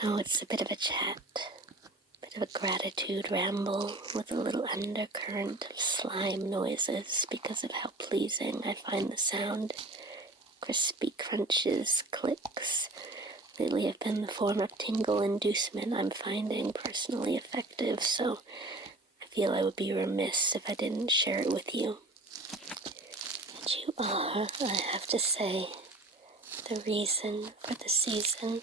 So it's a bit of a chat, a bit of a gratitude ramble with a little undercurrent of slime noises because of how pleasing I find the sound. Crispy crunches, clicks, lately have been the form of tingle inducement I'm finding personally effective, so I feel I would be remiss if I didn't share it with you. And you are, I have to say, the reason for the season.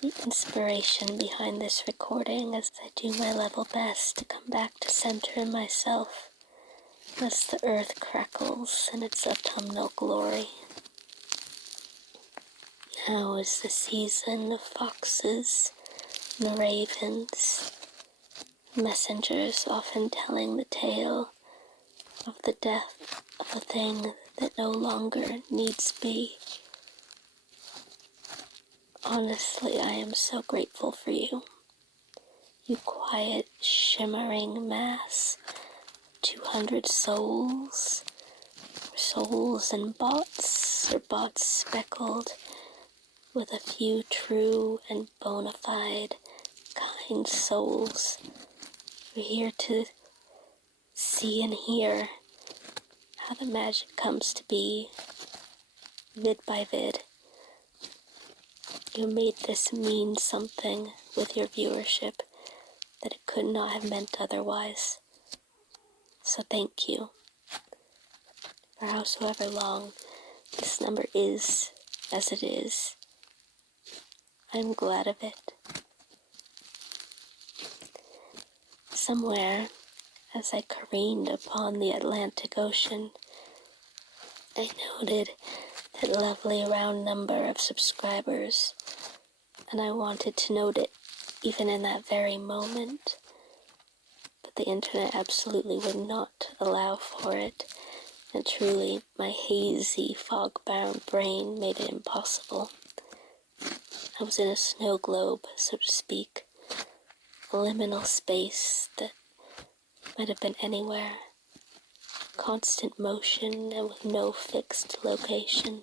The inspiration behind this recording as I do my level best to come back to center in myself as the earth crackles in its autumnal glory. Now is the season of foxes and ravens, messengers often telling the tale of the death of a thing that no longer needs be. Honestly, I am so grateful for you. You quiet, shimmering mass of 200 souls, or souls and bots, or bots speckled with a few true and bona fide, kind souls. We're here to see and hear how the magic comes to be, vid by vid. You made this mean something with your viewership that it could not have meant otherwise. So thank you. For howsoever long this number is as it is, I'm glad of it. Somewhere, as I careened upon the Atlantic Ocean, I noted that lovely round number of subscribers, and I wanted to note it even in that very moment, but the internet absolutely would not allow for it, and truly my hazy, fog-bound brain made it impossible. I was in a snow globe, so to speak, a liminal space that might have been anywhere, constant motion and with no fixed location,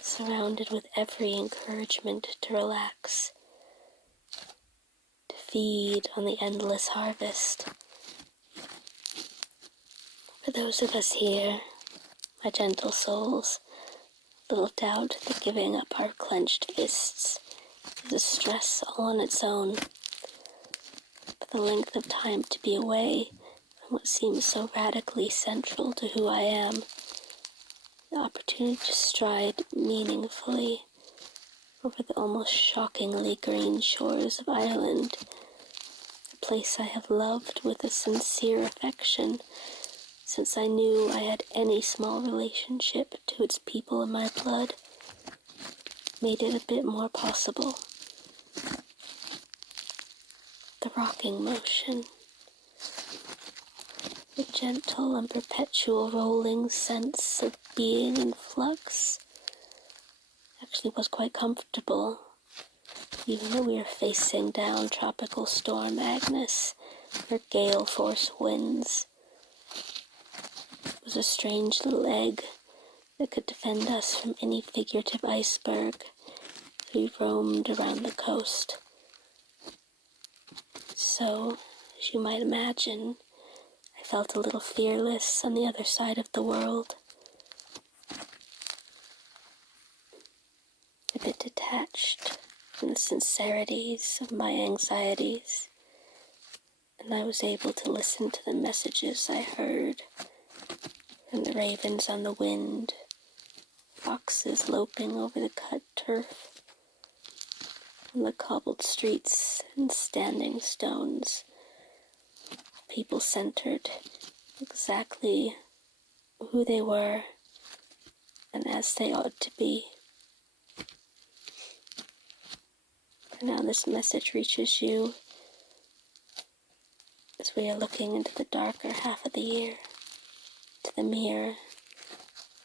surrounded with every encouragement to relax, to feed on the endless harvest. For those of us here, my gentle souls, little doubt that giving up our clenched fists is a stress all on its own. But the length of time to be away from what seems so radically central to who I am, the opportunity to stride meaningfully over the almost shockingly green shores of Ireland, a place I have loved with a sincere affection since I knew I had any small relationship to its people in my blood, made it a bit more possible. The rocking motion, the gentle and perpetual rolling sense of being in flux, actually was quite comfortable, even though we were facing down Tropical Storm Agnes, or gale force winds. It was a strange little egg that could defend us from any figurative iceberg as we roamed around the coast. So, as you might imagine, I felt a little fearless on the other side of the world, a bit detached from the sincerities of my anxieties, and I was able to listen to the messages I heard from the ravens on the wind, foxes loping over the cut turf, on the cobbled streets and standing stones, people centered exactly who they were and as they ought to be. For now this message reaches you as we are looking into the darker half of the year, to the mirror,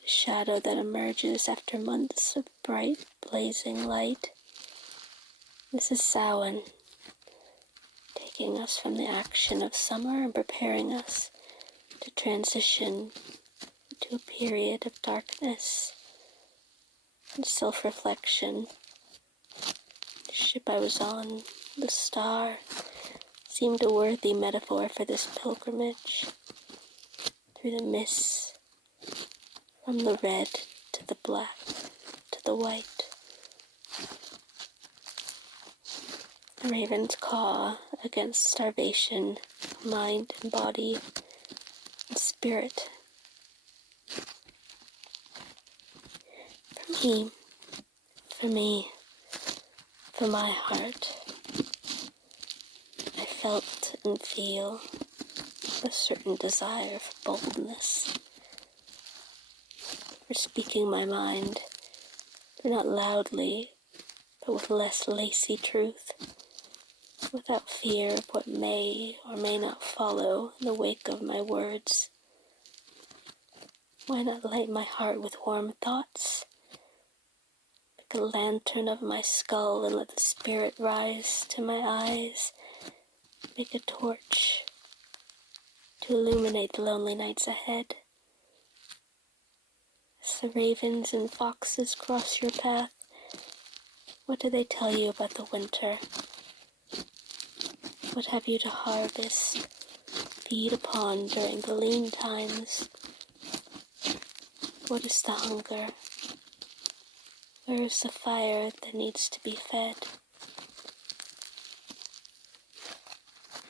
the shadow that emerges after months of bright, blazing light. This is Samhain, taking us from the action of summer and preparing us to transition into a period of darkness and self-reflection. ship I was on, the star, seemed a worthy metaphor for this pilgrimage through the mists, from the red to the black to the white. The raven's caw against starvation, mind and body and spirit. For me, for my heart, I felt and feel a certain desire for boldness, for speaking my mind, for not loudly, but with less lacy truth, without fear of what may or may not follow in the wake of my words. Why not light my heart with warm thoughts? Make a lantern of my skull and let the spirit rise to my eyes. Make a torch to illuminate the lonely nights ahead. As the ravens and foxes cross your path, what do they tell you about the winter? What have you to harvest, feed upon during the lean times? What is the hunger? Where is the fire that needs to be fed?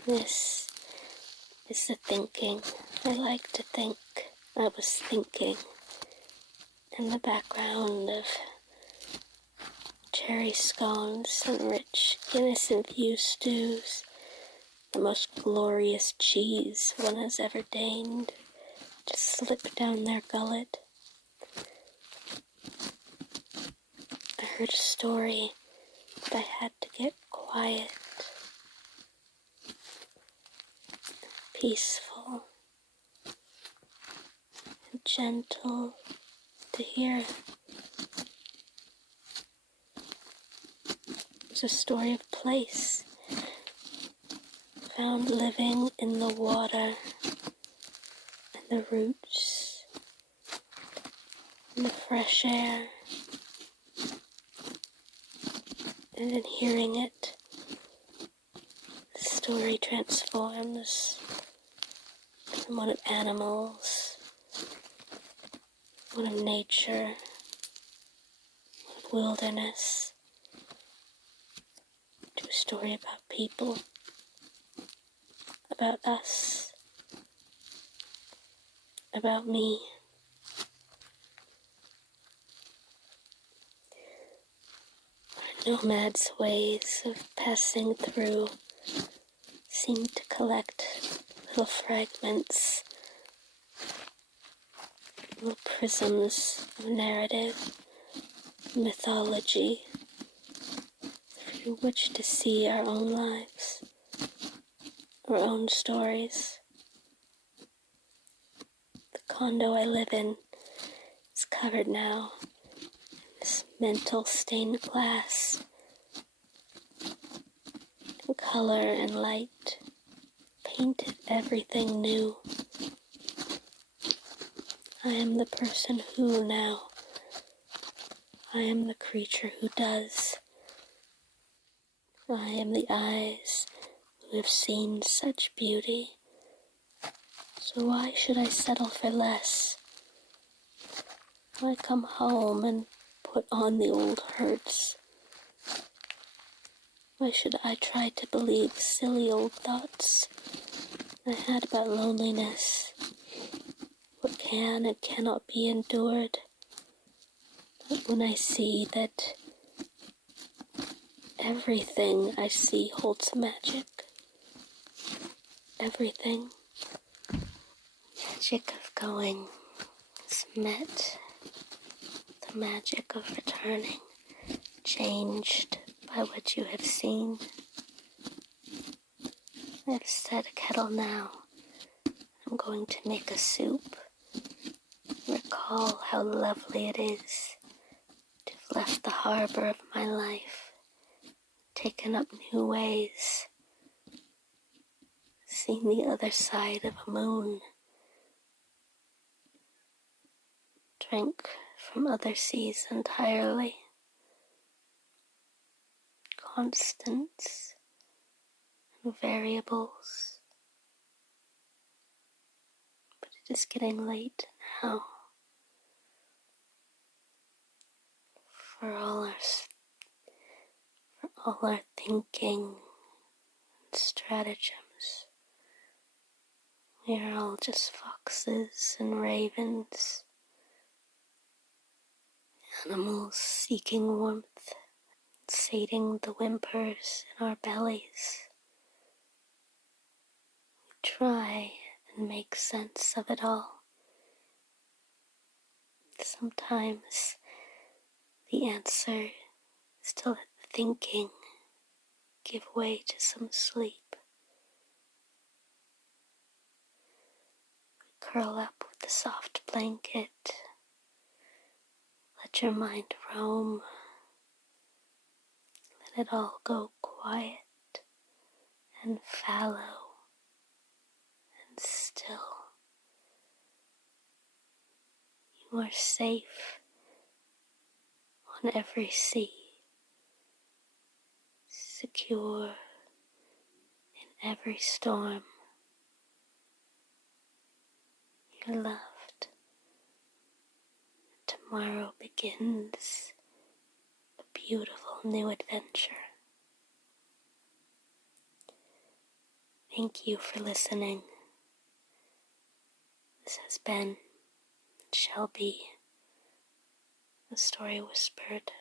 This is the thinking I like to think. I was thinking in the background of cherry scones and rich Guinness-infused stews, the most glorious cheese one has ever deigned to slip down their gullet. I heard a story, but I had to get quiet, peaceful, and gentle to hear. It's a story of a place found living in the water and the roots and the fresh air. And in hearing it, the story transforms from one of animals, one of nature, one of wilderness, to a story about people, about us, about me. Our nomad's ways of passing through seem to collect little fragments, little prisms of narrative, mythology, through which to see our own lives, our own stories. The condo I live in is covered now in this mental stained glass, and color and light painted everything new. I am the person who now. I am the creature who does. I am the eyes who have seen such beauty. So why should I settle for less? Why come home and put on the old hurts? Why should I try to believe silly old thoughts I had about loneliness? What can and cannot be endured? But when I see that everything I see holds magic, everything, magic of going is met, the magic of returning, changed by what you have seen. I have set a kettle now. I'm going to make a soup. Recall how lovely it is to have left the harbor of my life, taken up new ways, seen the other side of a moon, drank from other seas entirely, constants and variables, but it is getting late now for all our thinking and stratagems. We are all just foxes and ravens, animals seeking warmth, sating the whimpers in our bellies. We try and make sense of it all. Sometimes the answer is to let the thinking give way to some sleep. Curl up with the soft blanket. Let your mind roam. Let it all go quiet and fallow and still. You are safe on every sea, secure in every storm. You're loved. Tomorrow begins a beautiful new adventure. Thank you for listening. This has been, and shall be, a story whispered.